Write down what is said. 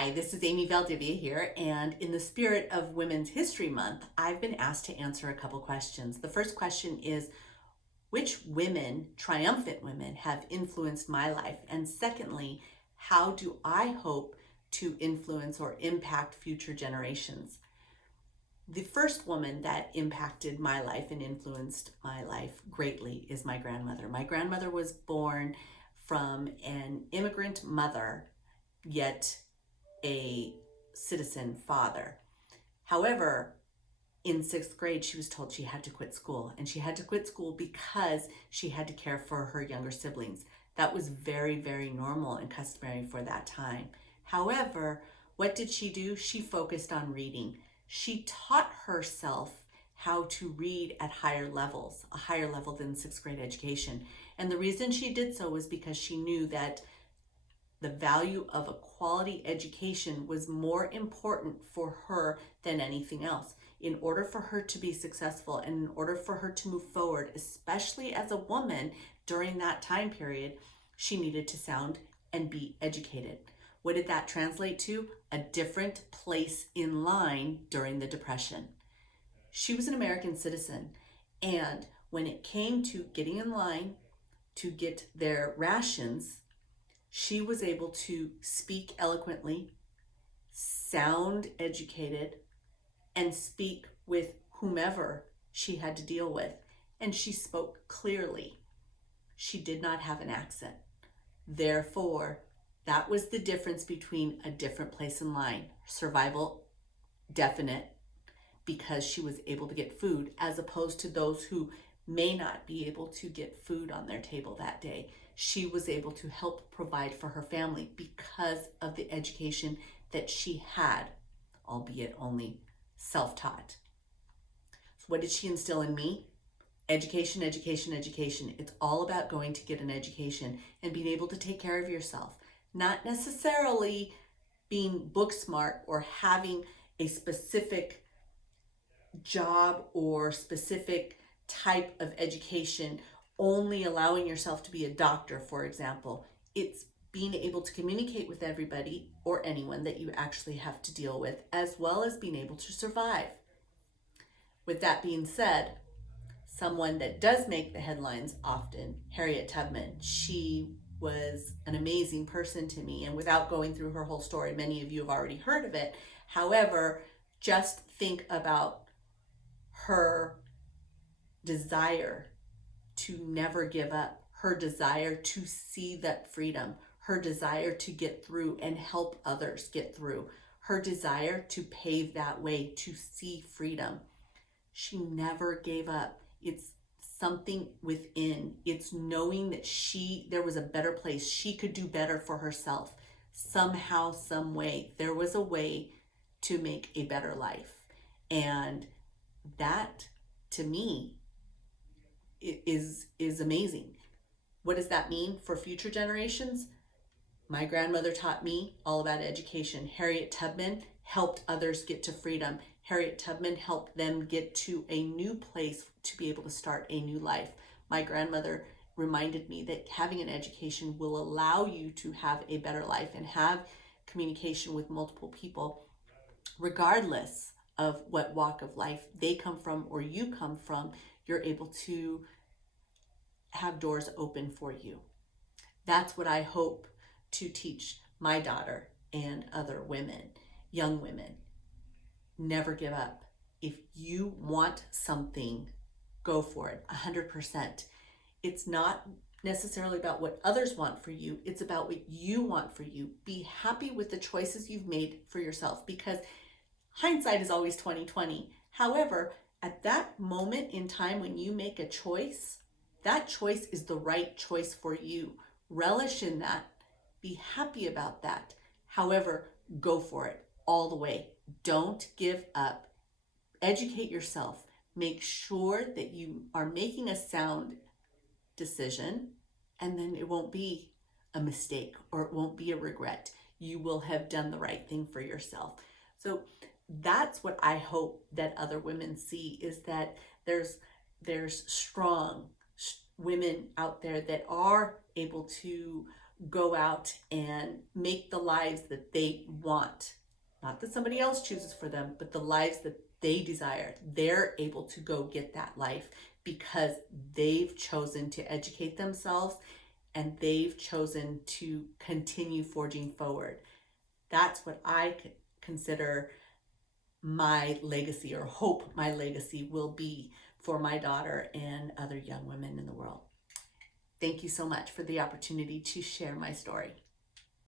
Hi, this is Amy Valdivia here, and in the spirit of Women's History Month, I've been asked to answer a couple questions. The first question is, which women, triumphant women, have influenced my life? And secondly, how do I hope to influence or impact future generations? The first woman that impacted my life and influenced my life greatly is my grandmother. My grandmother was born from an immigrant mother, yet a citizen father. However, in sixth grade, she was told she had to quit school, and she had to quit school because she had to care for her younger siblings. That was very, very normal and customary for that time. However, what did she do? She focused on reading. She taught herself how to read at higher levels, a higher level than sixth grade education. And the reason she did so was because she knew that the value of a quality education was more important for her than anything else. In order for her to be successful and in order for her to move forward, especially as a woman during that time period, she needed to sound and be educated. What did that translate to? A different place in line during the Depression. She was an American citizen, and when it came to getting in line to get their rations, she was able to speak eloquently, sound educated, and speak with whomever she had to deal with. And she spoke clearly. She did not have an accent. Therefore, that was the difference between a different place in line. Survival, definite, because she was able to get food, as opposed to those who may not be able to get food on their table that day. She was able to help provide for her family because of the education that she had, albeit only self-taught. So what did she instill in me? Education, education, education. It's all about going to get an education and being able to take care of yourself. Not necessarily being book smart or having a specific job or specific type of education, only allowing yourself to be a doctor, for example. It's being able to communicate with everybody or anyone that you actually have to deal with, as well as being able to survive. With that being said, someone that does make the headlines often, Harriet Tubman. She was an amazing person to me, and without going through her whole story, many of you have already heard of it. However, just think about her desire to never give up, her desire to see that freedom, her desire to get through and help others get through, her desire to pave that way to see freedom. She never gave up. It's something within. It's knowing that there was a better place. She could do better for herself. Somehow, some way, there was a way to make a better life. And that, to me, is amazing. What does that mean for future generations? My grandmother taught me all about education. Harriet Tubman helped others get to freedom. Harriet Tubman helped them get to a new place to be able to start a new life. My grandmother reminded me that having an education will allow you to have a better life and have communication with multiple people, regardless of what walk of life they come from or you come from. You're able to have doors open for you. That's what I hope to teach my daughter and other women, young women. Never give up. If you want something, go for it 100%. It's not necessarily about what others want for you. It's about what you want for you. Be happy with the choices you've made for yourself, because hindsight is always 20/20. However, at that moment in time when you make a choice, that choice is the right choice for you. Relish in that. Be happy about that. However, go for it all the way. Don't give up. Educate yourself. Make sure that you are making a sound decision, and then it won't be a mistake or it won't be a regret. You will have done the right thing for yourself. So that's what I hope that other women see, is that there's strong women out there that are able to go out and make the lives that they want. Not that somebody else chooses for them, but the lives that they desire. They're able to go get that life because they've chosen to educate themselves and they've chosen to continue forging forward. That's what I consider my legacy, or hope my legacy will be for my daughter and other young women in the world. Thank you so much for the opportunity to share my story.